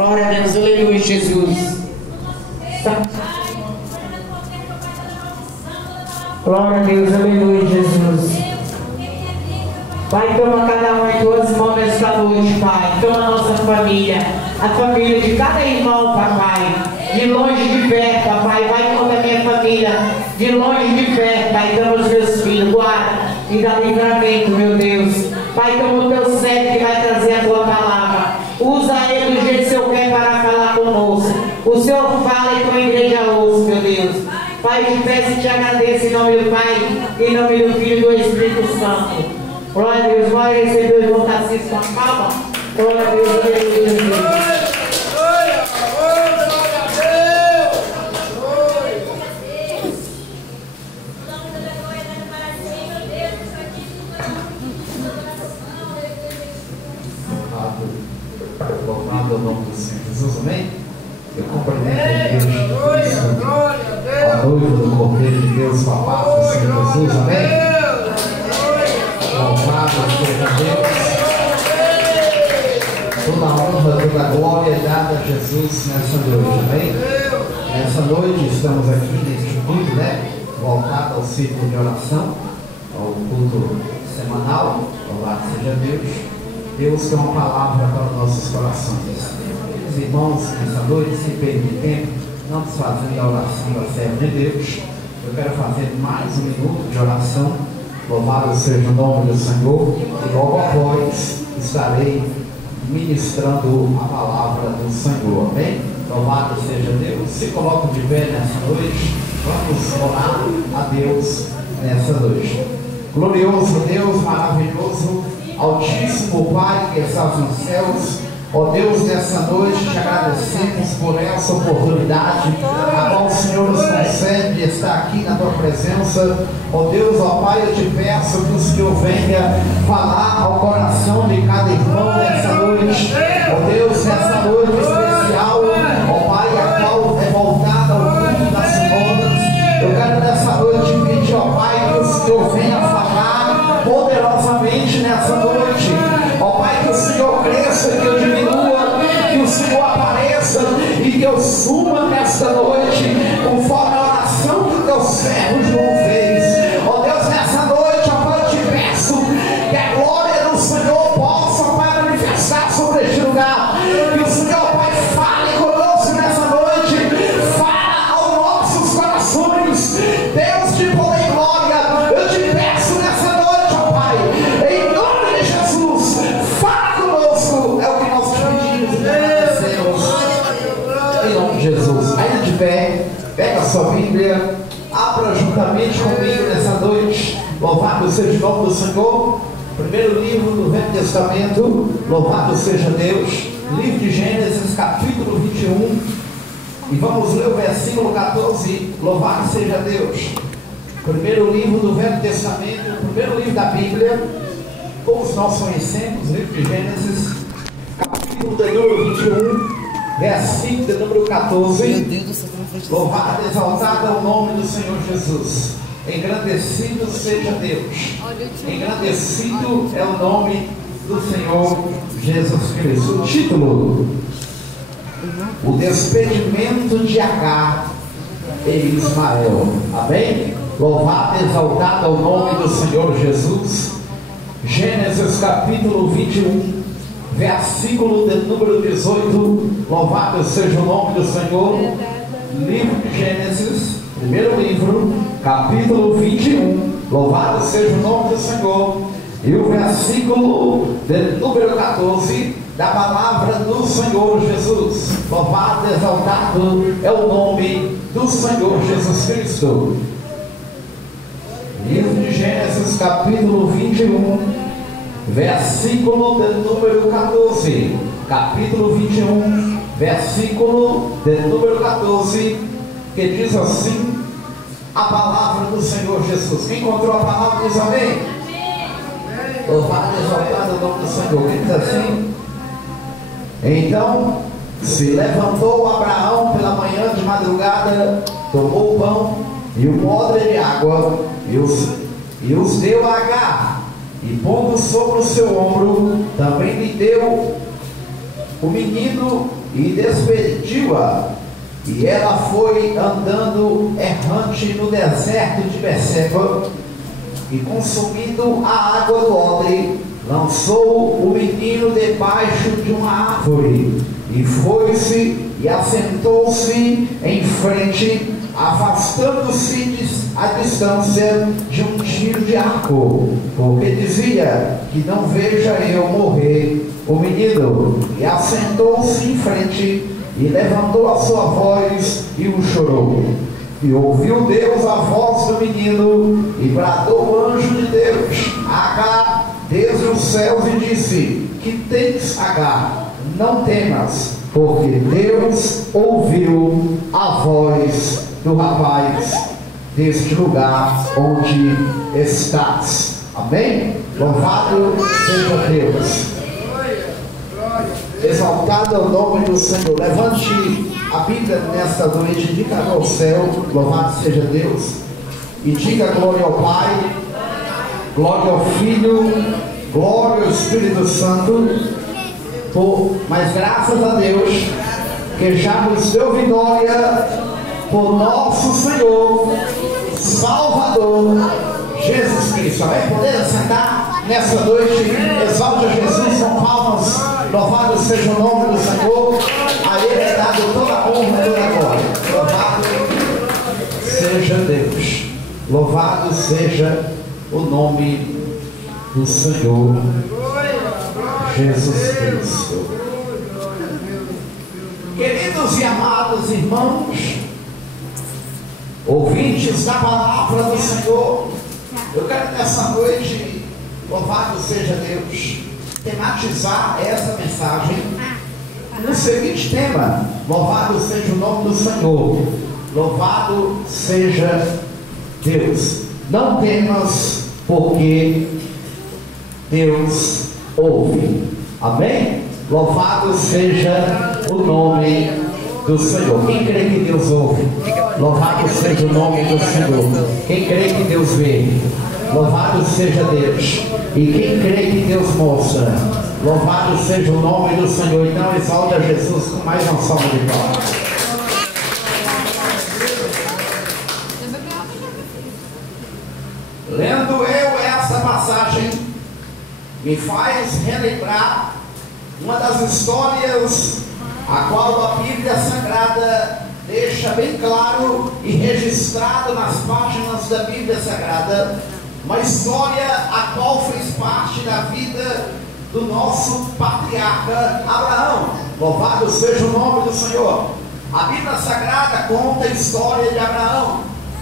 Glória a Deus, aleluia, Jesus. Glória a Deus, aleluia, Jesus. Pai, toma cada um em tuas mãos nesta noite, Pai. Toma a nossa família, a família de cada irmão, Papai. De longe de perto, Papai. Vai contra a minha família, de longe de perto, Pai. Toma os meus filhos, guarda e dá livramento, meu Deus. Pai, toma o teu servo que vai trazer a tua palavra. Usa ele do jeito que o Senhor quer para falar conosco. O Senhor fala e tua igreja ouça, meu Deus. Pai, te peço e te agradeço em nome do Pai, em nome do Filho e do Espírito Santo. Glória a Deus, glória a receber os voltacistas com a palma. Glória a Deus, glória a Deus. Louvado ao nome do Senhor Jesus, amém? Eu cumprimento a Deus, a noiva do Cordeiro de Deus, com a paz do Senhor Jesus, amém? Louvado seja Deus. Toda a honra, toda a glória é dada a Jesus nessa noite, amém? Nessa noite estamos aqui neste culto, né? Voltado ao círculo de oração, ao culto semanal. Louvado seja Deus. Deus tem uma palavra para os nossos corações. Os irmãos, nessa noite, sem perder tempo, não desfazendo a oração da serva de Deus, eu quero fazer mais um minuto de oração. Louvado seja o nome do Senhor. E logo após estarei ministrando a palavra do Senhor. Amém? Louvado seja Deus. Se coloque de pé nessa noite. Vamos orar a Deus nessa noite. Glorioso Deus, maravilhoso, Altíssimo Pai que estás nos céus, ó Deus, nessa noite te agradecemos por essa oportunidade a qual o Senhor nos concede de estar aqui na tua presença. Ó Deus, ó Pai, eu te peço que o Senhor venha falar ao coração de cada irmão nessa noite. Ó Deus, nessa noite especial, ó Pai, a qual é voltada ao culto das senhoras, eu quero nessa noite pedir, ó Pai, que o Senhor venha falar poderosamente nessa noite. Ó Pai, que o Senhor cresça, que eu diminua, que o Senhor apareça e que eu suma nesta noite, conforme a oração que o teu servo João fez. Ó Deus, nessa noite, ó Pai, eu te peço que a glória do Senhor possa, ó Pai, manifestar sobre este lugar. Que o Senhor, ó Pai, fale conosco nessa noite, fala aos nossos corações. Deus de poder e glória, eu te peço nessa noite, ó Pai, em nome de Jesus, fala conosco. É o que nós te pedimos e agradecemos. Em nome de Jesus. Ainda de pé, pega a sua Bíblia, abra juntamente comigo nessa noite. Louvado seja o nome do Senhor. Primeiro livro do Velho Testamento. Louvado seja Deus. Livro de Gênesis, capítulo 21. E vamos ler o versículo 14. Louvado seja Deus. Primeiro livro do Velho Testamento, primeiro livro da Bíblia, como nós conhecemos, livro de Gênesis, capítulo de número 21, versículo de número 14. Louvado, exaltado é o nome do Senhor Jesus. Engrandecido seja Deus. Engrandecido é o nome do Senhor Jesus Cristo. O título: o despedimento de Agar e Ismael. Amém? Louvado, exaltado é o nome do Senhor Jesus. Gênesis capítulo 21, versículo de número 18. Louvado seja o nome do Senhor. Livro de Gênesis, primeiro livro, capítulo 21. Louvado seja o nome do Senhor. E o versículo de número 14 da palavra do Senhor Jesus. Louvado, exaltado é o nome do Senhor Jesus Cristo. Livro de Gênesis capítulo 21, versículo de número 14. Capítulo 21, versículo de número 14, que diz assim a palavra do Senhor Jesus. Quem encontrou a palavra diz amém. Louvado, exaltado o nome do Senhor. Diz assim: então se levantou Abraão pela manhã de madrugada, tomou o pão e o odre de água e os deu a Agar, e pondo sobre o seu ombro, também lhe deu o menino e despediu-a. E ela foi andando errante no deserto de Berseba, e consumindo a água do odre, lançou o menino debaixo de uma árvore, e foi-se e assentou-se em frente, afastando-se à distância de um tiro de arco, porque dizia: que não veja eu morrer o menino. E assentou-se em frente, e levantou a sua voz e o chorou. E ouviu Deus a voz do menino, e bradou o anjo de Deus, Agar, desde os céus, e disse: que tens, Agar? Não temas, porque Deus ouviu a voz do rapaz deste lugar onde estás. Amém? Louvado seja Deus. Exaltado é o nome do Senhor. Levante a Bíblia nesta noite, diga ao céu, louvado seja Deus, e diga glória ao Pai, glória ao Filho, glória ao Espírito Santo. Mas graças a Deus que já nos deu vitória por nosso Senhor, Salvador, Jesus Cristo. Amém? Poder sentar nessa noite, exalte a Jesus com palmas. Louvado seja o nome do Senhor, a Ele é dado toda a honra e toda a glória. Louvado seja Deus, louvado seja o nome do Senhor Jesus Cristo. Queridos e amados irmãos, ouvintes da palavra do Senhor, eu quero nessa noite, louvado seja Deus, tematizar essa mensagem no seguinte tema: louvado seja o nome do Senhor, louvado seja Deus. Não temas, porque Deus ouve. Amém? Louvado seja o nome do Senhor. Quem crê que Deus ouve? Louvado seja o nome do Senhor. Quem crê que Deus vê? Louvado seja Deus. E quem crê que Deus mostra? Louvado seja o nome do Senhor. Então exalte a Jesus com mais uma salva de palmas. Lendo eu essa passagem, me faz relembrar uma das histórias a qual a Bíblia Sagrada deixa bem claro e registrado nas páginas da Bíblia Sagrada, uma história a qual fez parte da vida do nosso patriarca Abraão. Louvado seja o nome do Senhor. A Bíblia Sagrada conta a história de Abraão.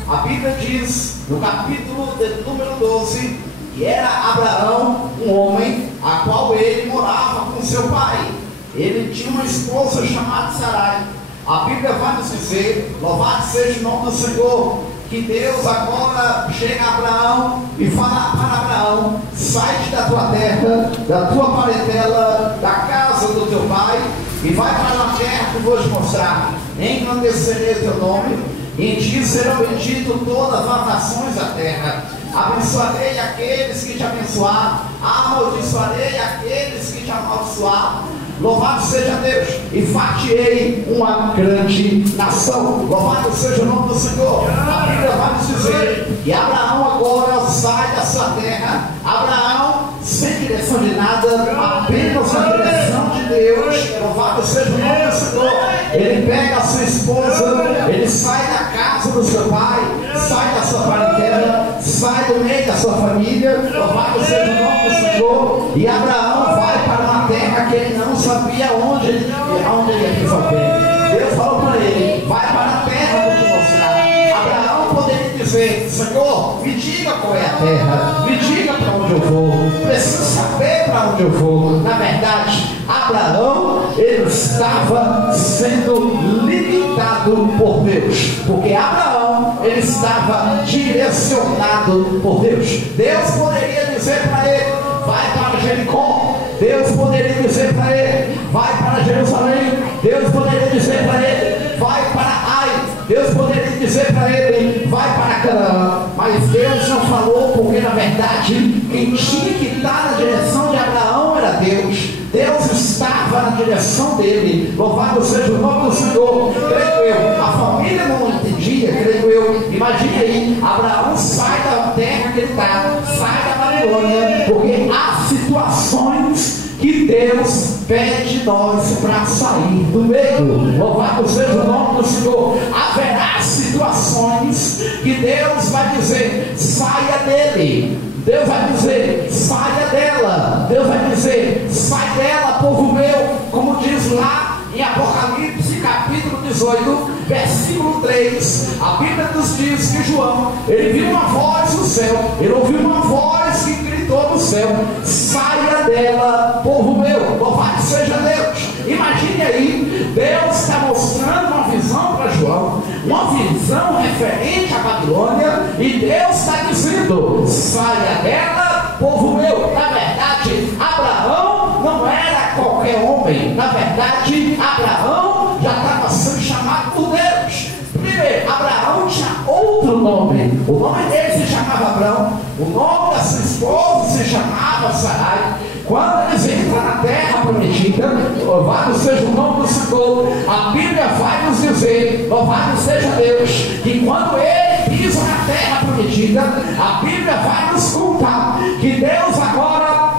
A Bíblia diz, no capítulo de número 12, que era Abraão um homem a qual ele morava com seu pai. Ele tinha uma esposa chamada Sarai. A Bíblia vai nos dizer, louvado seja o nome do Senhor, que Deus agora chega a Abraão e fala para Abraão: sai da tua terra, da tua parentela, da casa do teu pai, e vai para uma terra que vou te mostrar. Engrandecerei teu nome, em ti serão benditas todas as nações da terra. Abençoarei aqueles que te abençoar, amaldiçoarei aqueles que te amaldiçoar. Louvado seja Deus, e far-te-ei uma grande nação. Louvado seja o nome do Senhor. A Bíblia vai nos dizer que Abraão agora sai da sua terra. Abraão, sem direção de nada, apenas a direção de Deus. Louvado seja o nome do Senhor. Ele pega a sua esposa, ele sai da casa do seu pai, sai da sua parentela, sai do meio da sua família. Louvado seja o nome do Senhor. E Abraão vai para uma terra que ele não sabia onde ele ia pisar pé. Deus falou para ele: vai para a terra, vou te mostrar. Abraão poderia dizer: Senhor, me diga qual é a terra, me diga para onde eu vou, preciso saber para onde eu vou. Na verdade, Abraão, ele estava sendo limitado por Deus, porque Abraão, ele estava direcionado por Deus. Deus poderia dizer para ele: vai para Jericó. Deus poderia dizer para ele: vai para Jerusalém. Deus poderia dizer para ele: vai para Ai. Deus poderia dizer para ele: vai para Canaã. Mas Deus não falou, porque na verdade quem tinha que estar na direção de Abraão era Deus. Deus estava na direção dele. Louvado seja o nome do Senhor. Creio eu, a família não entendia, creio eu. Imagine aí, Abraão sai da terra que ele está, sai da Babilônia, porque há situações que Deus pede nós para sair do meio. Louvado seja o nome do Senhor. Haverá situações que Deus vai dizer: saia dele. Deus vai dizer: saia dela. Deus vai dizer: sai dela, povo meu. Como diz lá em Apocalipse capítulo 18, versículo 3, a Bíblia nos diz que João, ele viu uma voz do céu, ele ouviu uma voz que gritou do céu: saia dela, povo meu. Louvado seja Deus. Imagine aí, Deus está mostrando uma visão para João, uma visão referente à Babilônia, e Deus está dizendo: saia dela, povo meu. Na verdade, Abraão não era qualquer homem. Na verdade, Abraão já estava sendo chamado por Deus. Primeiro, Abraão tinha outro nome. O nome dele se chamava Abraão, o nome da sua esposa se chamava Sarai. Quando eles entram na terra prometida, louvado seja o nome do Senhor, a Bíblia vai nos dizer, louvado seja Deus, que quando ele pisa na terra prometida, a Bíblia vai nos contar que Deus agora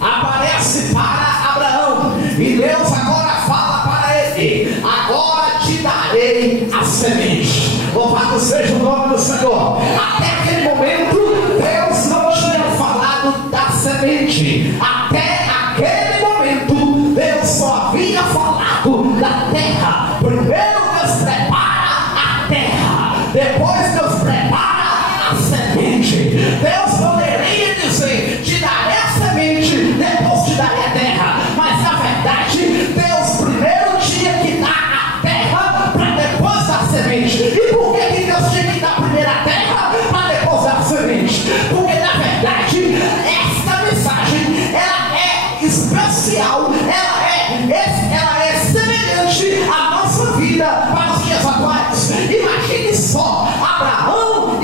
aparece para Abraão, e Deus agora fala para ele: agora te darei a semente. Louvado seja o nome do Senhor. Até aquele momento, Deus não tinha falado da semente. Até aquele momento, Deus só havia falado da terra. Primeiro Deus prepara a terra, depois Deus prepara a semente. Deus poderia dizer: te darei a semente, depois te darei a terra. Mas na verdade, Deus primeiro tinha que dar a terra para depois dar a semente. E por que Deus tinha que dar primeiro a terra para depois dar a semente? Porque na verdade, esta mensagem, ela é especial, ela é semelhante à nossa vida para os dias atuais. Imagine só, Abraão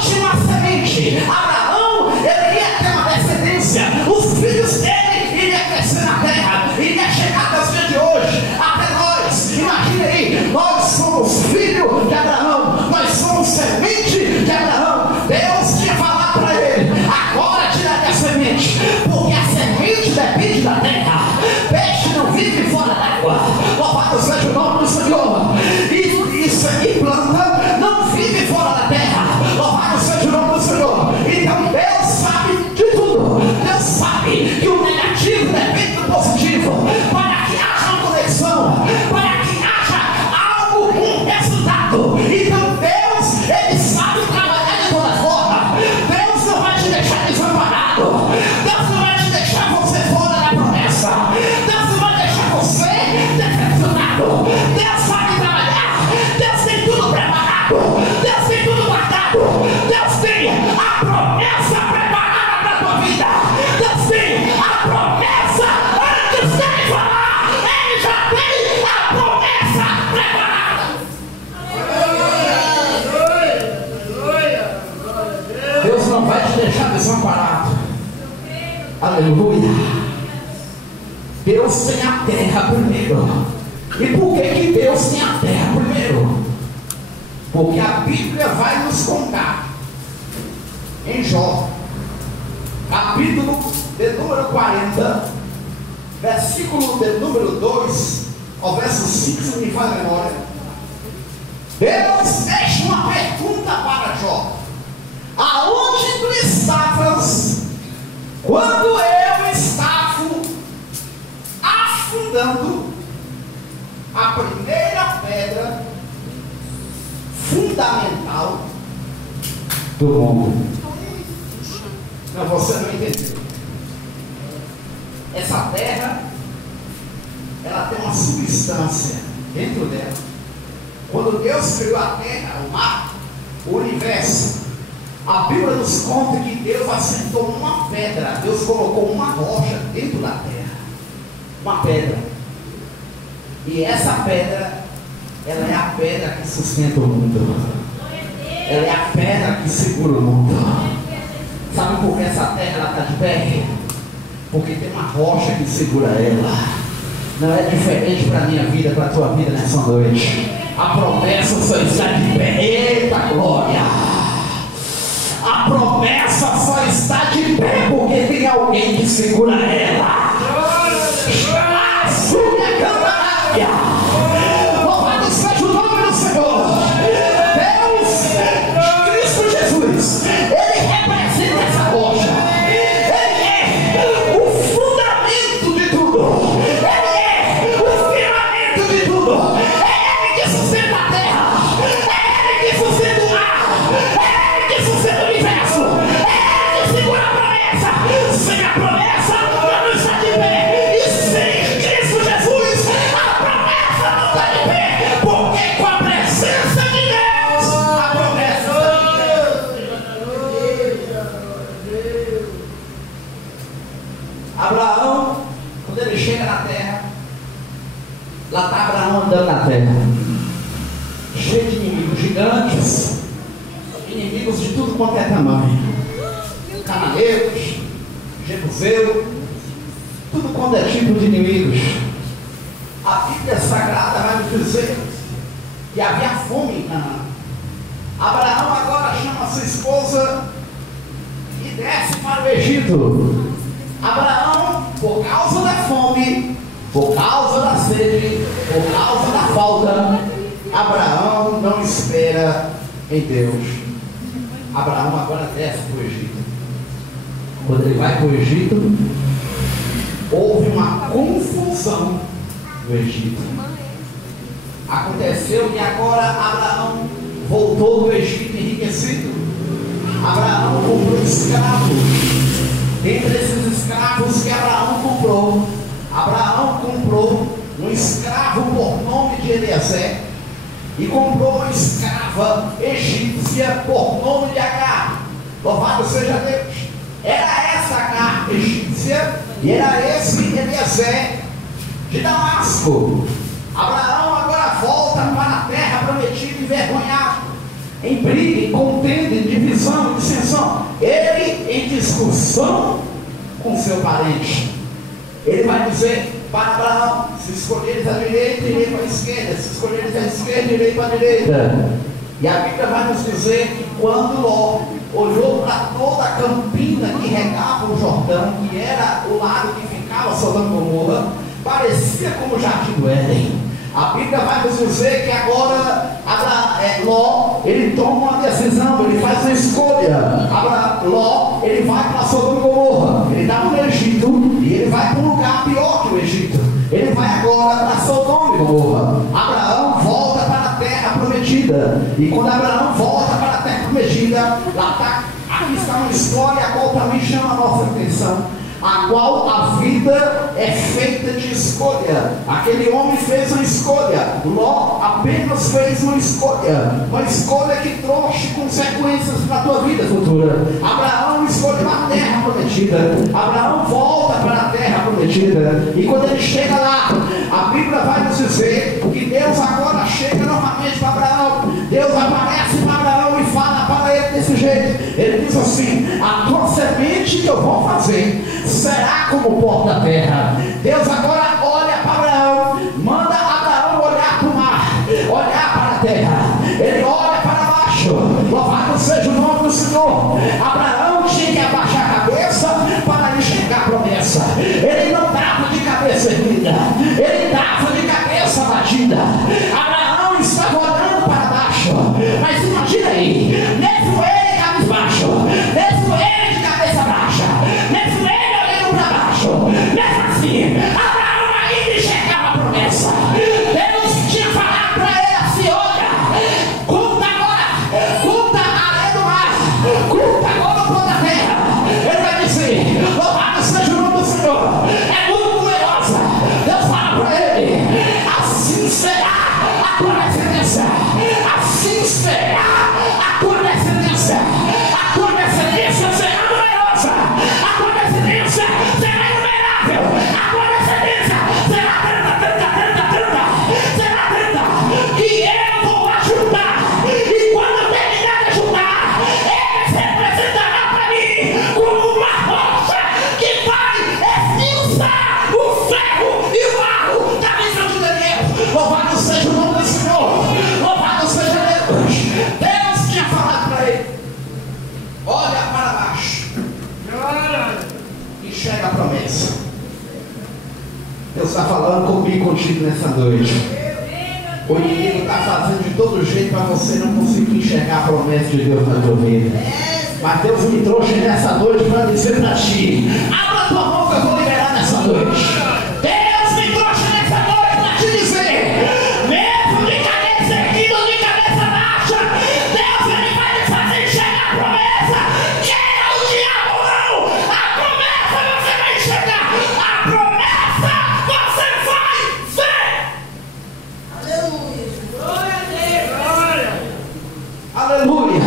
tinha uma semente. Abraão, ele ia ter uma descendência. Os filhos dele iriam crescer na terra, iria chegar até os dias de hoje, até nós. Imagine aí, nós somos filhos de Abraão, nós somos semente de Abraão. Deus tinha falado para ele: agora tira a semente, porque a semente depende da terra. Peixe não vive fora d'água. Louvado seja o nome do Senhor. E planta não vive fora da terra. Louvado seja o nome do Senhor. Então Deus sabe de tudo. Deus sabe que o negativo depende do positivo, para que haja uma conexão, para que haja algo, um resultado. Então Deus, ele sabe trabalhar de toda forma. Deus não vai te deixar desamparado. Deus não vai te deixar você fora da promessa. Deus não vai deixar você decepcionado. Deus sabe trabalhar. Deus tem tudo preparado. Deus tem tudo guardado. Deus tem a promessa preparada para a tua vida. Deus tem a promessa antes dele falar. Ele já tem a promessa preparada. Deus não vai te deixar desamparado. Aleluia. Deus tem a terra primeiro. E por que Deus tem a terra primeiro? Porque a Bíblia vai nos contar em Jó, capítulo de número 40, versículo de número 2 ao verso 5, se me faz a memória. Deus deixa uma pergunta para Jó: aonde tu estavas quando eu estava afundando a primeira pedra fundamental do mundo? Não, você não entendeu. Essa terra, ela tem uma substância dentro dela. Quando Deus criou a terra, o mar, o universo, a Bíblia nos conta que Deus assentou uma pedra. Deus colocou uma rocha dentro da terra, uma pedra. E essa pedra, ela é a pedra que sustenta o mundo. Ela é a pedra que segura o mundo. Sabe por que essa terra está de pé? Porque tem uma rocha que segura ela. não é diferente para a minha vida, para a tua vida nessa noite. A promessa só está de pé. Eita glória! A promessa só está de pé porque tem alguém que segura ela. Assume a cantarária. Louvado seja o nome do Senhor. Deus, Cristo Jesus, Ele representa essa rocha. Ele é o fundamento de tudo. Ele é o firmamento de tudo. É Ele que sustenta a terra. É Ele que sustenta o ar. É Ele que sustenta o universo. É Ele que segura a promessa. Sem a promessa, não está de pé. E sem Cristo Jesus, a promessa não está de pé. Porque com a presença de Deus, a promessa está de pé. Abraão, quando ele chega na terra, lá está Abraão andando na terra, cheio de inimigos gigantes, inimigos de tudo quanto é tamanho, cananeus, jebuseus, tudo quanto é tipo de inimigos. A Bíblia Sagrada vai nos dizer que havia fome em Canaã. Abraão agora chama sua esposa e desce para o Egito. Abraão, por causa da fome, por causa da sede, por causa da falta, Abraão não espera em Deus. Abraão agora desce para o Egito. Quando ele vai para o Egito, houve uma confusão no Egito. Aconteceu que agora Abraão voltou do Egito enriquecido. Abraão comprou escravos. Entre esses escravos que Abraão comprou um escravo por nome de Eliezer e comprou uma escrava egípcia por nome de Agar. Louvado seja Deus. Era essa Agar egípcia e era esse Eliezer de Damasco. Abraão agora volta para a terra prometida envergonhado, em briga, em contenda, em divisão, em dissensão. Ele em discussão com seu parente. Ele vai dizer para Abraão: se escolheres a direita, irei para a esquerda; se escolheres a esquerda, irei para a direita. E a Bíblia vai nos dizer que quando Ló olhou para toda a campina que regava o Jordão, que era o lado que ficava Sodoma e Gomorra, parecia como o jardim do Éden. A Bíblia vai nos dizer que agora Ló, ele toma uma decisão, ele faz uma escolha. Ló, ele vai para Sodoma e Gomorra. Ele estava no Egito e ele vai para um lugar pior que o Egito. Ele vai agora para Sodoma e Gomorra. Abraão volta para a terra prometida. E quando Abraão volta para a terra prometida, aqui está uma história a qual também chama a nossa atenção, a qual a vida é feita de escolha. Aquele homem fez uma escolha. Ló apenas fez uma escolha que trouxe consequências para a tua vida futura. Abraão escolheu a terra prometida. Abraão volta para a terra prometida. E quando ele chega lá, a Bíblia vai nos dizer que Deus agora chega novamente para Abraão. Deus aparece para Abraão e fala para ele desse jeito. Ele diz assim: a tua semente que eu vou fazer será como o pó da terra. Deus agora olha para Abraão, manda Abraão olhar para o mar, olhar para a terra. Ele olha para baixo. Louvado seja o nome do Senhor. Abraão tinha que abaixar a cabeça para enxergar a promessa. Ele não estava de cabeça erguida, ele estava de cabeça batida. Abraão estava olhando para baixo. Mas imagina aí, mesmo ele cabisbaixo, mesmo ele de cabeça baixa, mesmo ele para baixo, mesmo assim, Abraão ainda enxergava a promessa. Deus tinha falado para ele assim: olha, conta a areia do mar, conta agora o pó da terra. Ele vai dizer: louvado seja o nome do Senhor, é muito poderosa. Deus fala para ele: assim será contigo nessa noite. O inimigo está fazendo de todo jeito para você não conseguir enxergar a promessa de Deus na tua vida. Mas Deus me trouxe nessa noite para dizer para ti: abra a tua mão que eu vou liberar nessa noite. Deus me trouxe nessa noite para te dizer, mesmo de cabeça erguida ou de cabeça baixa, Deus ele vai te fazer enxergar a promessa. Queira o diabo ou não, a promessa você vai enxergar. A promessa você vai ver. Aleluia!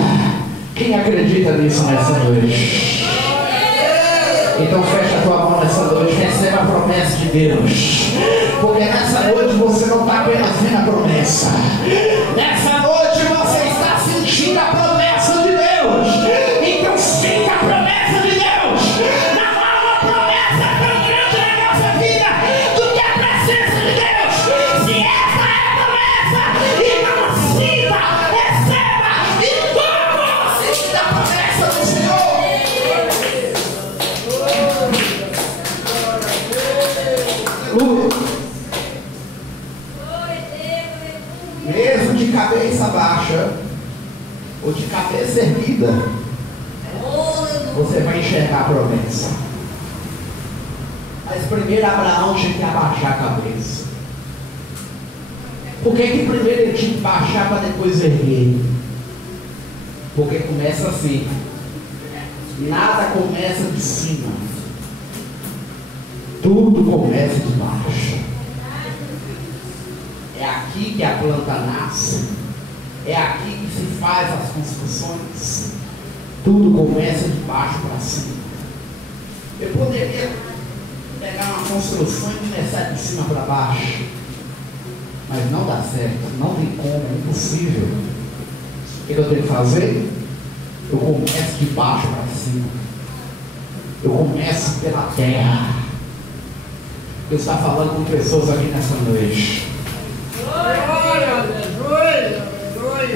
Quem acredita nisso nessa noite? Então fecha a tua mão nessa noite, receba a promessa de Deus. Porque nessa noite você não está apenas vendo a promessa. Nessa noite você está sentindo a promessa de Deus. Então sinta a promessa de Deus. Não há uma promessa tão grande na nossa vida do que a presença de Deus. Se essa é a promessa, então sinta, receba e toma a promessa do Senhor. Mesmo de cabeça baixa ou de cabeça erguida, você vai enxergar a promessa. Mas primeiro Abraão tinha que abaixar a cabeça. Por que primeiro ele tinha que baixar para depois erguer? Porque começa assim. Nada começa de cima. Tudo começa de baixo. É aqui que a planta nasce. É aqui que se faz as construções. Tudo começa de baixo para cima. Eu poderia pegar uma construção e começar de cima para baixo. Mas não dá certo. Não tem como, é impossível. O que eu tenho que fazer? Eu começo de baixo para cima. Eu começo pela terra. Deus está falando com pessoas aqui nessa noite.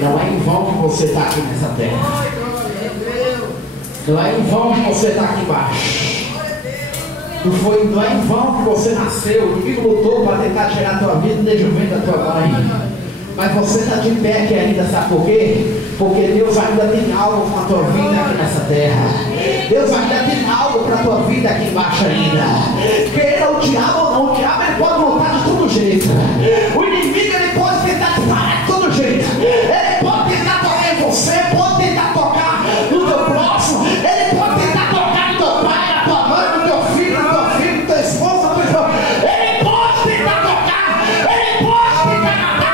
Não é em vão que você está aqui nessa terra. Não é em vão que você está aqui embaixo. Não é em vão que você nasceu. O inimigo lutou para tentar tirar a tua vida desde o ventre da tua mãe. Mas você está de pé aqui ainda, sabe por quê? Porque Deus ainda tem algo com a tua vida aqui nessa terra. Deus ainda tem algo para a tua vida aqui embaixo ainda. Queira o diabo ou não, o diabo ele pode lutar de todo jeito. O inimigo ele pode tentar te parar de todo jeito. Ele pode tentar tocar em você, pode tentar tocar no teu próximo. Ele pode tentar tocar no teu pai, na tua mãe, no teu filho, no teu esposo, no teu esposo. Ele pode tentar tocar, ele pode tentar matar.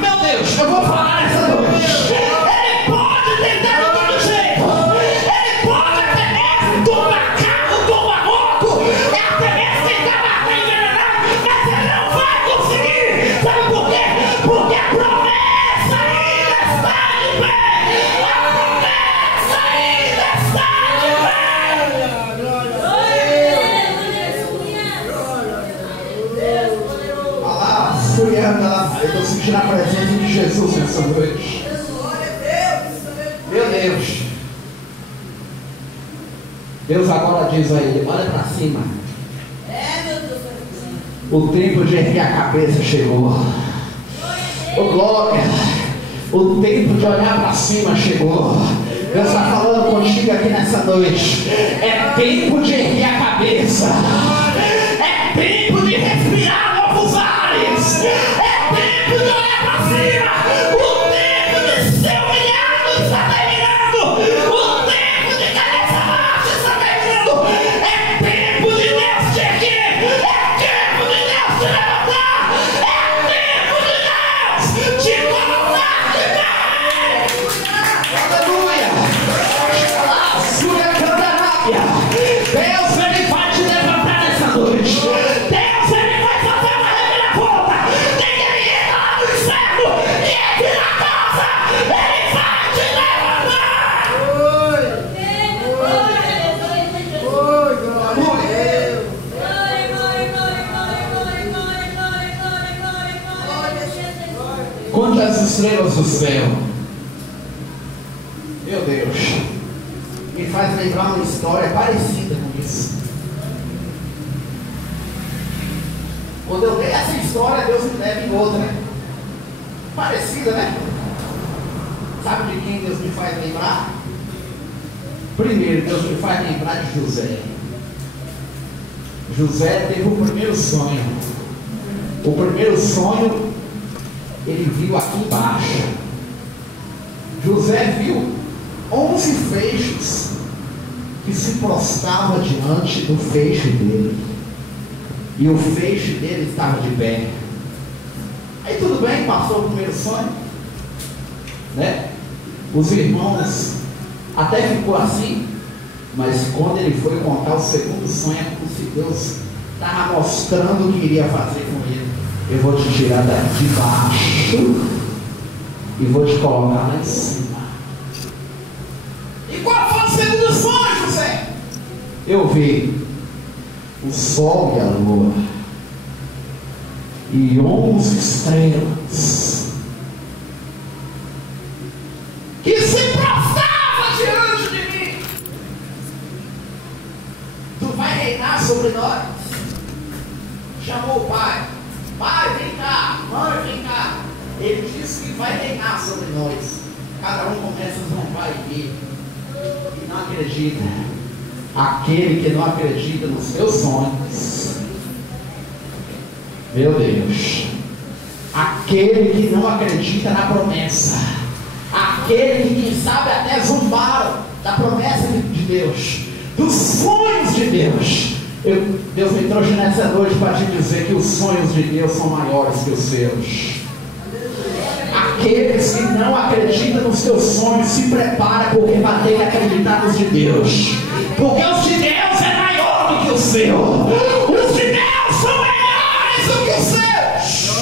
Meu Deus, eu vou falar nessa noite. Ele pode tentar de todo jeito. Ele pode até mesmo tomar carro, tomar moto. É até mesmo tentar matar e envenenar. Mas ele não vai conseguir. Sabe por quê? Porque a promessa ainda está de pé. A promessa ainda está de pé. Eu estou sentindo a presença de Jesus nessa noite. Meu Deus. Deus agora diz a ele: olha para cima. O tempo de erguer a cabeça chegou. Oh, glória. O tempo de olhar para cima chegou. Deus está falando contigo aqui nessa noite. É tempo de erguer a cabeça. É tempo de respirar novos ares. É tempo de olhar para cima. O tempo de ser humilhado está terminando. O tempo de cabeça baixa está terminando. É tempo de Deus te erguer. É tempo de Deus te levantar. É tempo de Deus te colocar de pé. Aleluia. Deus ele vai te levantar nessa noite. Deus ele vai fazer uma reviravolta. Tem que ele entra lá no inferno e entre na casa. Ele vai te levantar. Conte as estrelas do céu. Meu Deus. Me faz lembrar uma história parecida com isso. Quando eu leio essa história, Deus me leva em outra. Parecida, né? Sabe de quem Deus me faz lembrar? Primeiro, Deus me faz lembrar de José. José teve o primeiro sonho. O primeiro sonho ele viu aqui embaixo. José viu 11 feixes que se prostravam diante do feixe dele. E o feixe dele estava de pé. Aí tudo bem, passou o primeiro sonho, né? Os irmãos até ficou assim, mas quando ele foi contar o segundo sonho, é como se Deus estava mostrando o que iria fazer com ele. Eu vou te tirar daqui de baixo e vou te colocar lá em cima. E qual foi o segundo sonho, José? Eu vi o sol e a lua e 11 estrelas que se prostravam diante de mim. Tu vai reinar sobre nós. Chamou o pai. Pai, vem cá. Mãe, vem cá. Ele disse que vai reinar sobre nós. Cada um começa a zombar aqui e não acredita. Aquele que não acredita nos seus sonhos, meu Deus, aquele que não acredita na promessa, aquele que quem sabe até zombaram da promessa de Deus, dos sonhos de Deus. Deus me trouxe nessa noite para te dizer que os sonhos de Deus são maiores que os seus. Aqueles que não acreditam nos teus sonhos, se prepara, porque vai ter que acreditar nos de Deus. Porque os de Deus é maior do que o seu. Os de Deus são maiores do que os seus.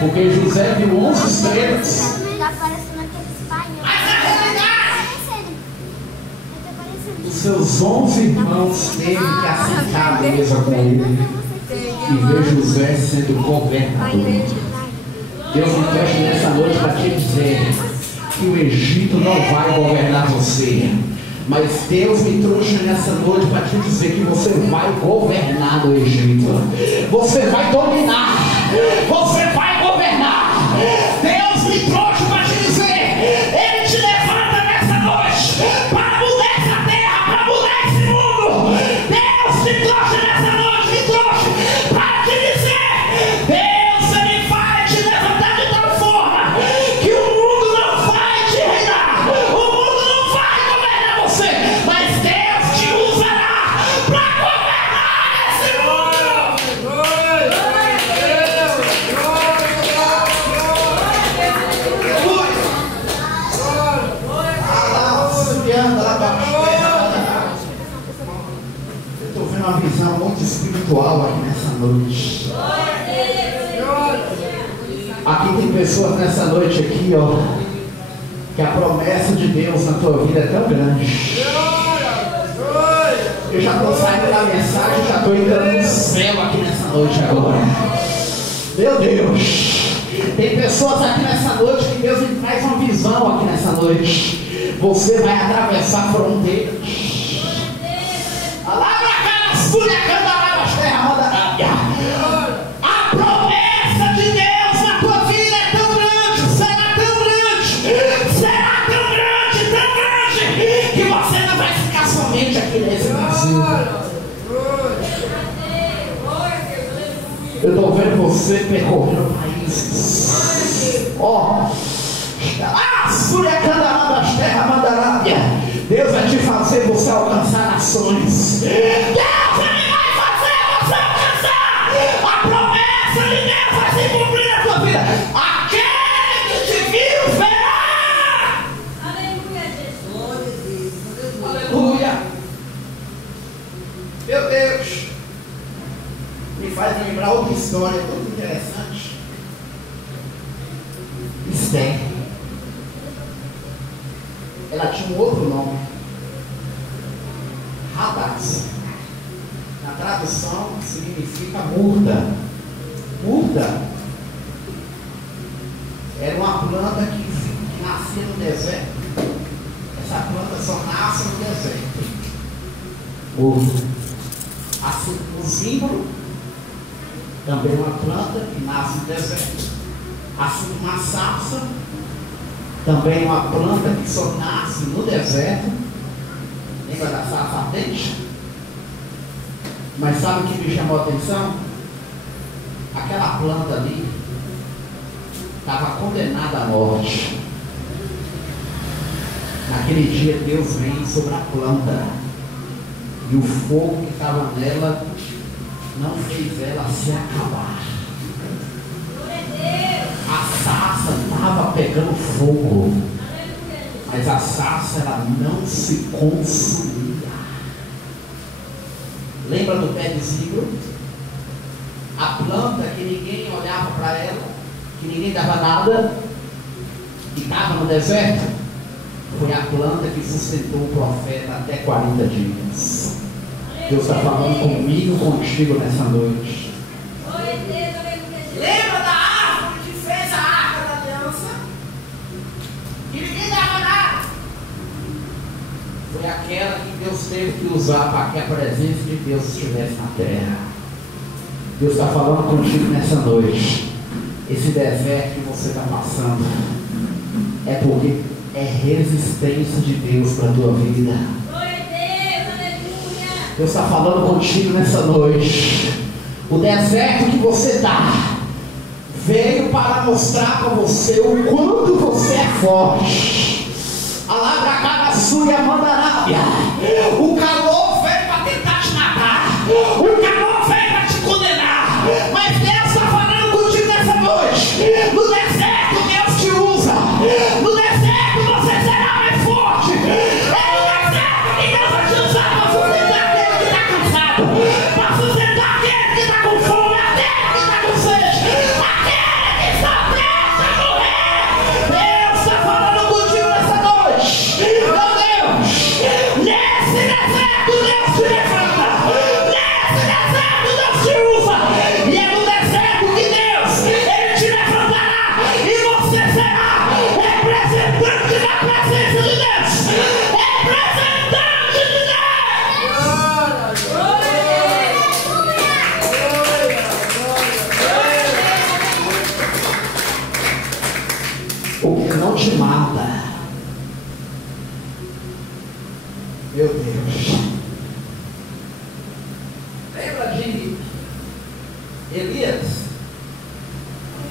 Porque José viu 11 estrelas. Mas na realidade, os seus 11 irmãos teve que assentar a mesa com ele e ver José sendo governador. Deus me trouxe nessa noite para te dizer que o Egito não vai governar você, mas Deus me trouxe nessa noite para te dizer que você vai governar no Egito. Você vai dominar, você vai governar. Deus me trouxe para te dizer, Ele te levanta nessa noite para mudar essa terra, para mudar esse mundo. Deus te trouxe nessa noite, me trouxe para te dizer, uma visão muito espiritual aqui nessa noite. Aqui tem pessoas nessa noite aqui, ó, que a promessa de Deus na tua vida é tão grande. Eu já estou saindo da mensagem, já estou entrando no céu aqui nessa noite agora. Meu Deus, tem pessoas aqui nessa noite que Deus me traz uma visão aqui nessa noite. Você vai atravessar fronteiras. A promessa de Deus na tua vida é tão grande, será tão grande, que você não vai ficar somente aqui nesse Brasil. Eu estou vendo você percorrendo países. Ó, Deus vai te fazer você alcançar nações. Deus vai fazer você alcançar. A promessa de Deus vai se cumprir na tua vida. Aquele que te viu verá. Aleluia, Jesus. Aleluia. Meu Deus, me faz lembrar outra história muito interessante. Esther. Ela tinha um outro nome, Hadás. Na tradução significa murta. Murta era uma planta que nascia no deserto. Essa planta só nasce no deserto. Murta. Assim, o símbolo também uma planta que nasce no deserto, assim como a sarça, também uma planta que só nasce no deserto. Lembra da sarça ardente? Mas sabe o que me chamou a atenção? Aquela planta ali estava condenada à morte. Naquele dia Deus vem sobre a planta, e o fogo que estava nela não fez ela se acabar. A sarça estava pegando fogo, mas a sarça ela não se consumia. Lembra do pé de zimbro? A planta que ninguém olhava para ela, que ninguém dava nada, que estava no deserto, foi a planta que sustentou o profeta até 40 dias. Deus está falando comigo, contigo nessa noite. Lembra da árvore que fez a arca da aliança? Que ninguém dava nada. Foi aquela que Deus teve que usar para que a presença de Deus estivesse na terra. Deus está falando contigo nessa noite. Esse deserto que você está passando é porque é resistência de Deus para a tua vida. Deus está falando contigo nessa noite. O deserto que você está veio para mostrar para você o quanto você é forte. A labracada sua e a mandarábia. O calor veio para tentar te matar. O calor veio para te condenar. Mas Deus está falando contigo nessa noite. No deserto Deus te usa. No deserto você será mais forte. É no deserto que Deus vai te usar para sustentar aquele que está cansado, para sustentar aquele que está com fome, aquele que está com sede, aquele que está prestes a morrer. Deus está falando contigo nessa noite. Meu Deus, nesse deserto Deus te levanta. Nesse deserto Deus te usa. E é no deserto que Deus Ele te levantará e você será representante da presença de Deus. Representante de Deus. O que não te mata, meu Deus. Lembra de Elias?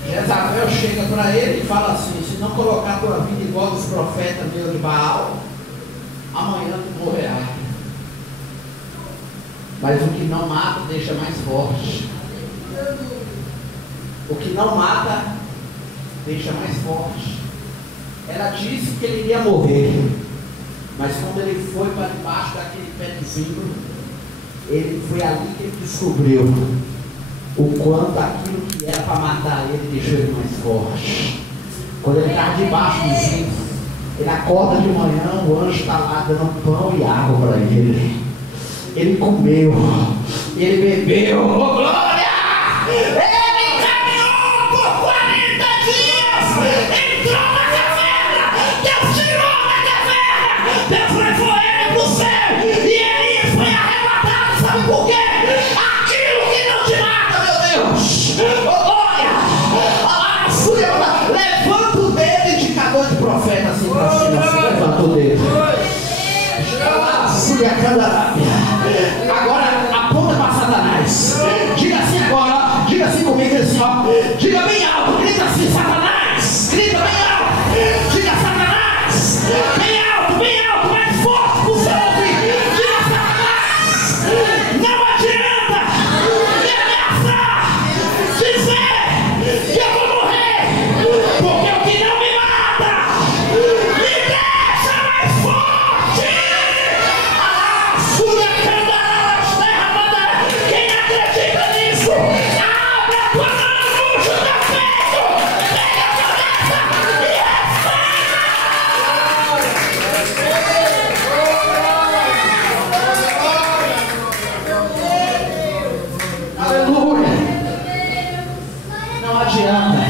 Jezabel chega para ele e fala assim: se não colocar a tua vida igual dos profetas meus de Baal, amanhã tu morrerá. Mas o que não mata deixa mais forte. O que não mata deixa mais forte. Ela disse que ele iria morrer, mas quando ele foi para debaixo daquele pé de zimbro, ele foi ali que ele descobriu o quanto aquilo que era para matar ele deixou ele mais forte. Quando ele estava debaixo do zimbro, ele acorda de manhã, o anjo está lá dando pão e água para ele. Ele comeu, ele bebeu, oh glória! Ele caminhou por 40 dias, entrou na caverna, Deus tirou da caverna, Deus levou ele para o céu, e Elias foi arrebatado, sabe por quê? Aquilo que não te mata, meu Deus, oh glória! A sua, levanta o dedo, indicador de profeta assim para cima, assim, levanta o dedo. Agora aponta para Satanás. Diga assim agora, diga assim comigo assim, ó. Diga bem alto, grita assim, Satanás. Grita bem alto. Diga Satanás. Bem alto, mais forte para o seu ouvido. Diga Satanás. Não adianta me ameaçar, dizer que eu vou morrer, porque o que não me mata me deixa mais forte. Quem acredita nisso, abre a tua mão no peito, pega a cabeça e recebe. Aleluia. Não adianta.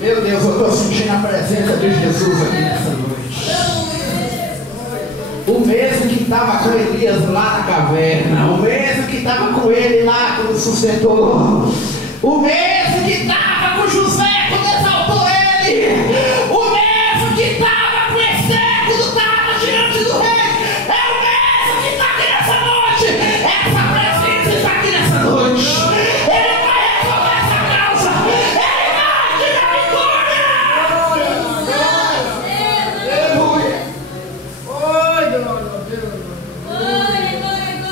Meu Deus, eu estou sentindo a presença de Jesus aqui nessa noite. O mesmo que estava com Elias lá na caverna, o mesmo que estava com ele lá quando sustentou. O mesmo que estava com José quando exaltou ele. O mesmo que estava com Esther quando estava diante do rei. É o mesmo que está aqui nessa noite. Essa presença está aqui nessa noite. Ele vai resolver essa causa. Ele vai te dar vitória. Aleluia.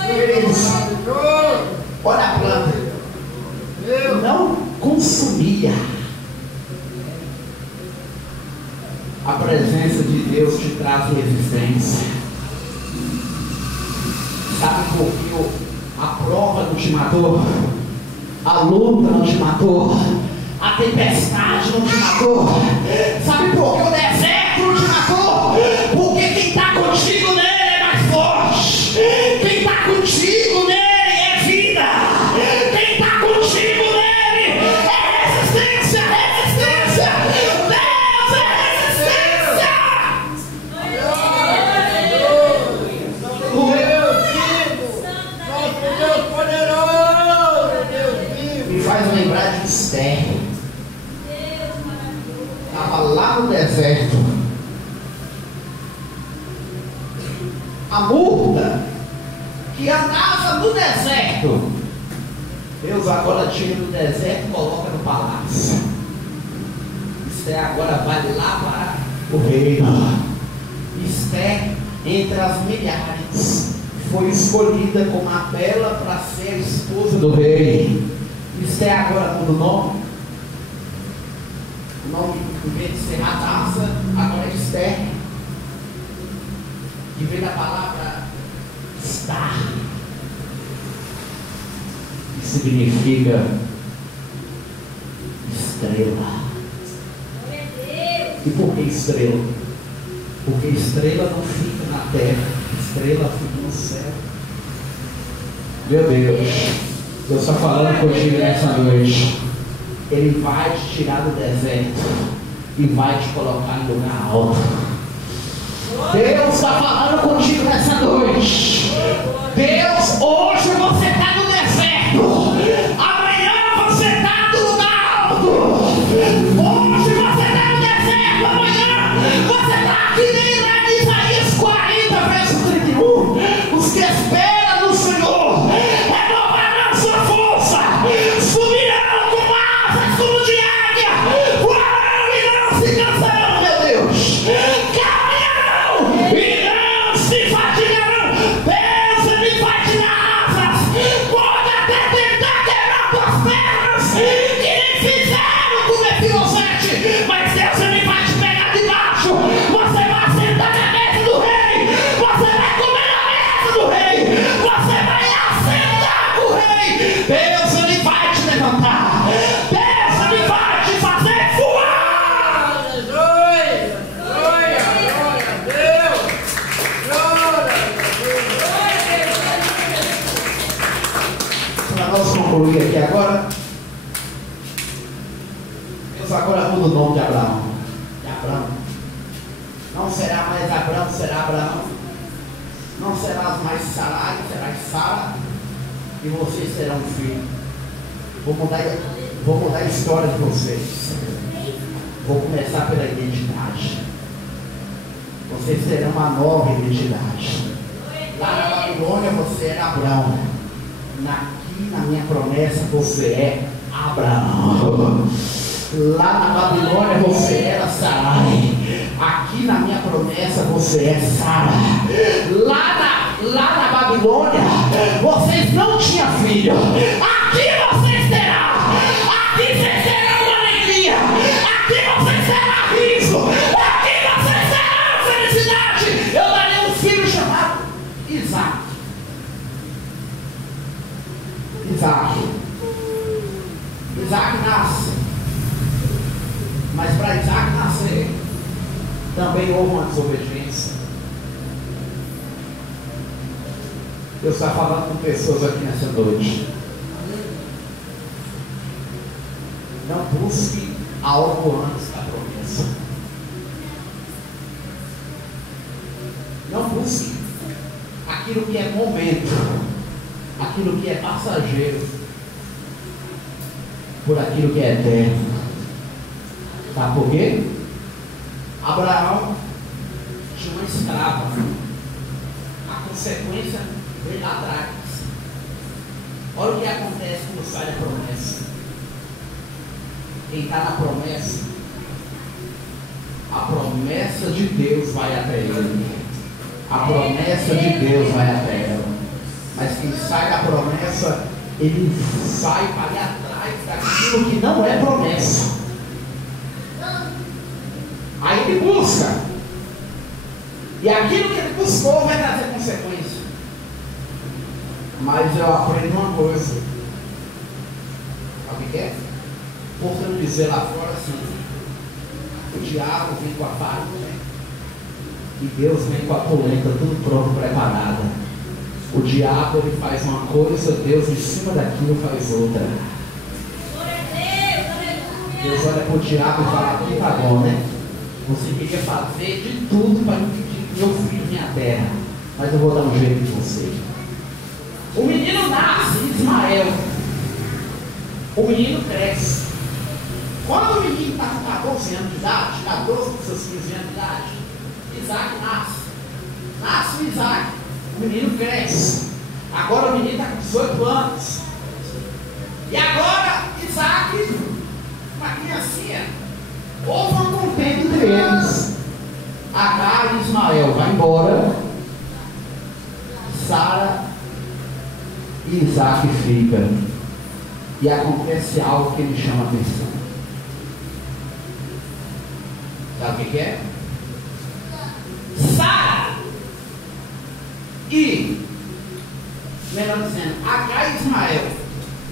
Queridos, olha a planta. Não consumia. A presença de Deus te traz resistência. Sabe por que a prova não te matou? A luta não te matou? A tempestade não te matou? Sabe por que o deserto não te matou? Porque quem está contigo nele é mais forte. Quem está contigo nele é vida. Quem está contigo nele é resistência. Resistência. Deus é resistência. Deus poderoso, Deus vivo. Me faz lembrar de Esther. Estava lá no deserto. A murta que andava no deserto, Deus agora tira do deserto e coloca no palácio. Esther agora vai lá para o reino. Esther, entre as milhares, foi escolhida como a bela para ser a esposa do rei. Esther agora muda o nome. O nome, em vez de ser Radassa, agora é Esther. Que vem da palavra estar, que significa estrela. E por que estrela? Porque estrela não fica na terra, estrela fica no céu. Meu Deus, Deus está falando contigo nessa noite. Ele vai te tirar do deserto e vai te colocar em lugar alto. Deus está falando contigo nessa noite. Deus, hoje você está no deserto. Amanhã você está no lugar alto. Hoje você está no deserto. Amanhã você está aqui nem lá em Isaías 40, verso 31. Os que esperam no Senhor renovarão sua força. Subirão com asas como de águia. Voarão e não se cansarão, meu Deus. E não se fatigarão. Deus me vai te dar asas. Pode até tentar quebrar tuas pernas, que nem fizeram com o Mefibosete, mas Deus me vai te pegar debaixo. Você vai sentar na mesa do rei. Você vai comer na mesa do rei. Você vai assentar com o rei. Deus me vai te levantar. Deus me vai te fazer voar. Para nós concluir aqui agora, Deus agora muda o nome de Abraão. De Abraão. Não será mais Abraão, será Abraão. Não serás mais Sarai, serás Sara. E vocês terão um filho. Vou mudar a história de vocês. Vou começar pela identidade. Vocês terão uma nova identidade. Lá na Babilônia você era Abraão. Aqui na minha promessa você é Abraão. Lá na Babilônia você era Sarai. Aqui na minha promessa você é Sara. Lá na Babilônia vocês não tinham filho. Aqui vocês terão. Aqui vocês terão uma alegria. Aqui vocês terão riso. Aqui vocês terão felicidade. Eu darei um filho chamado Isaac. Isaac nasce. Mas para Isaac nascer, também houve uma desobediência. Deus está falando com pessoas aqui nessa noite. Não busque algo antes da promessa. Não busque aquilo que é momento. aquilo que é passageiro por aquilo que é eterno. Sabe por quê? Abraão tinha uma escrava. A consequência veio lá atrás. Olha o que acontece quando sai da promessa. Quem está na promessa, a promessa de Deus vai até ele. A promessa de Deus vai até ela. Mas quem sai da promessa, ele sai para ir atrás daquilo que não é promessa. Aí ele busca. E aquilo que ele buscou vai trazer consequência. Mas eu aprendo uma coisa. Sabe o que é? Por não dizer lá fora assim, o diabo vem com a farinha e Deus vem com a polenta, tudo pronto, preparada. O diabo ele faz uma coisa, Deus em cima daquilo faz outra. Deus olha para o diabo e fala, aqui tá bom, né? Você queria fazer de tudo para impedir que meu filho venha à terra, mas eu vou dar um jeito de você. O menino nasce, Ismael. O menino cresce. Quando o menino está com 14 anos de idade, 14 com seus 15 anos de idade, Isaac nasce. Nasce o Isaac. O menino cresce. Agora o menino está com 18 anos. E agora Isaac, uma criancinha, houve um contento entre eles. Agar e Ismael vai embora. Sara e Isaac fica. E acontece algo que me chama a atenção. Sabe o que é? Sara e, melhor dizendo, Agar e Ismael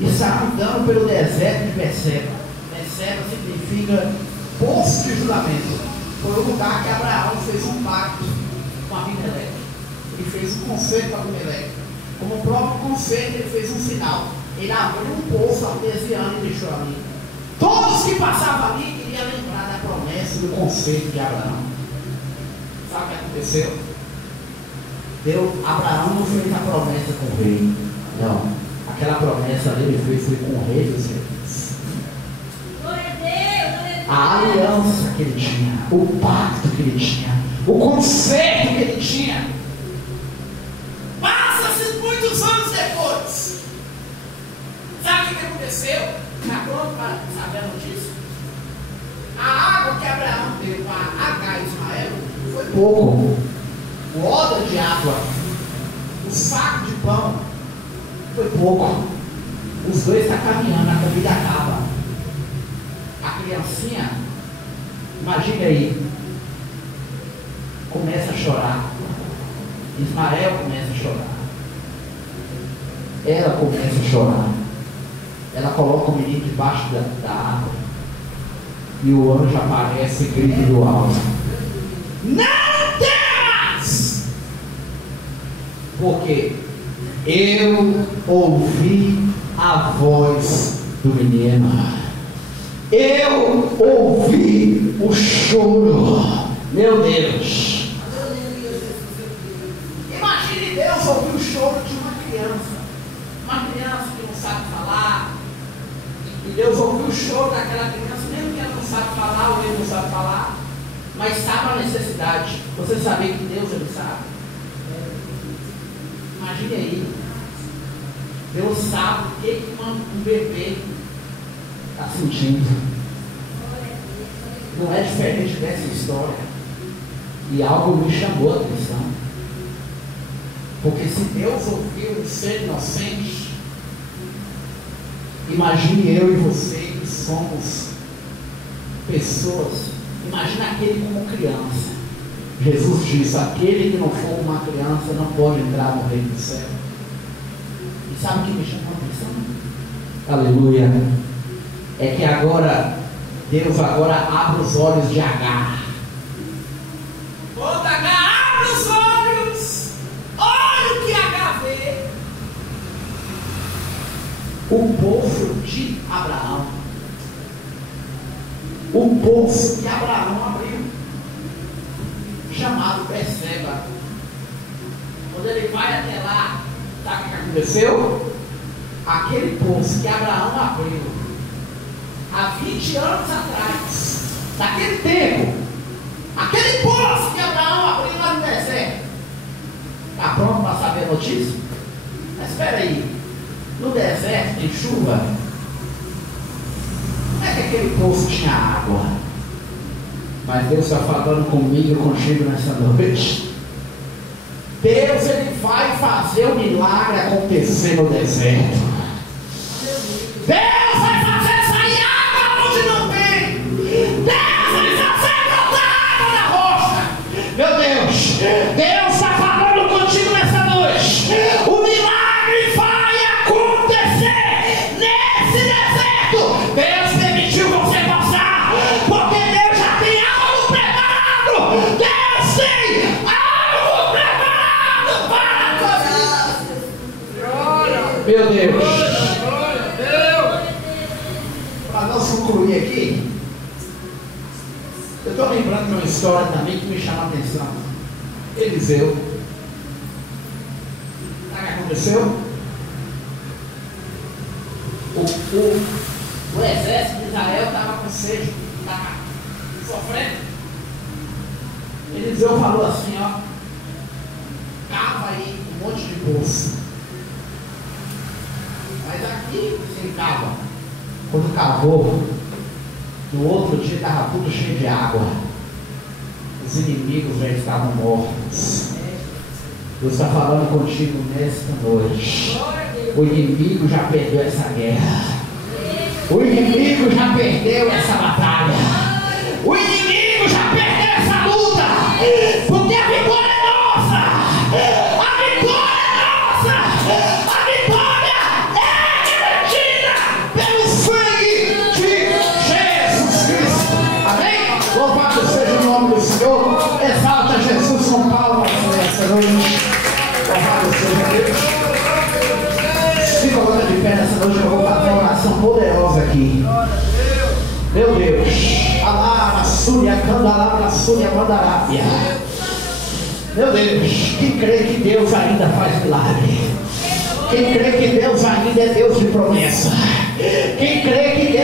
estavam andando pelo deserto de Beceba. Beceba significa poço de juramento. Foi o lugar que Abraão fez um pacto com Abimeleque. Ele fez um concerto com Abimeleque. Como o próprio concerto, ele fez um sinal. Ele abriu um poço artesiano e deixou ali. Todos que passavam ali queriam lembrar da promessa do concerto de Abraão. Sabe o que aconteceu? Abraão não fez a promessa com o rei. Não. Aquela promessa ali ele fez foi com o rei dos reis. A aliança que ele tinha, o pacto que ele tinha, o concerto que ele tinha. Passa-se muitos anos depois. Sabe o que aconteceu? Está pronto para saber a notícia? A água que Abraão deu para Agar e Ismael foi pouco. O odre de água, o saco de pão, foi pouco. Os dois estão caminhando, a comida acaba. A criancinha, imagine aí, começa a chorar. Ismael começa a chorar. Ela começa a chorar. Ela coloca o menino debaixo da água. E o anjo aparece e grita do alto: não temas! Porque eu ouvi a voz do menino. Eu ouvi o choro. Meu Deus! Imagine Deus ouvir o choro de uma criança. Uma criança que não sabe falar. E Deus ouviu o choro daquela criança, mesmo que ela não sabe falar ou ele não sabe falar, mas sabe a necessidade. Você sabia que Deus ele sabe? Imagine aí. Deus sabe o que um bebê está sentindo. Não é diferente dessa história. E algo me chamou a atenção. Porque se Deus ouviu um ser inocente, imagine eu e você que somos pessoas. Imagina aquele como criança. Jesus diz: aquele que não for uma criança não pode entrar no reino do céu. E sabe o que me chamou a atenção? Aleluia. É que agora Deus abre os olhos de Agar. Quando Agar abre os olhos, olha o que Agar vê. O poço de Abraão. O poço que Abraão abriu, chamado Beceba. Quando ele vai até lá, Sabe o que aconteceu? Aquele poço que Abraão abriu há 20 anos atrás, naquele tempo, aquele poço que Abraão abriu lá no deserto, está pronto para saber a notícia? Mas espera aí, no deserto tem chuva? Como é que aquele poço tinha água? Mas Deus está falando comigo e contigo nessa noite. Deus, Ele vai fazer o milagre acontecer no deserto. Deus vai fazer sair água onde não tem. Deus vai fazer brotar água na rocha. Meu Deus, Deus está falando contigo nessa noite. O milagre vai acontecer nesse deserto. Deus permitiu você passar, porque Deus já tem algo preparado. Deus tem algo preparado para a tua vida. Meu Deus. Para nós concluir aqui, eu estou lembrando de uma história também que me chama a atenção. Eliseu. Sabe o que aconteceu? O exército de Israel estava com sede, estava sofrendo. Eliseu falou assim, ó, cava aí um monte de poço. Mas aqui sem cava. Quando cavou, no outro dia estava tudo cheio de água. Os inimigos já estavam mortos. Deus está falando contigo nesta noite. O inimigo já perdeu essa guerra. O inimigo já perdeu essa batalha. O inimigo já perdeu essa luta. Porque a vitória é nossa. A vitória é nossa. A vitória é garantida pelo sangue de Jesus Cristo. Amém? Louvado seja o nome do Senhor. Exalta Jesus com palmas nessa noite. Louvado seja Deus. Fica agora de pé nessa noite, eu vou fazer uma oração poderosa aqui. Meu Deus. Alá, Súria, Candará, Súria, Mandarábia. Meu Deus. Quem crê que Deus ainda faz milagre? Quem crê que Deus ainda é Deus de promessa? Quem crê que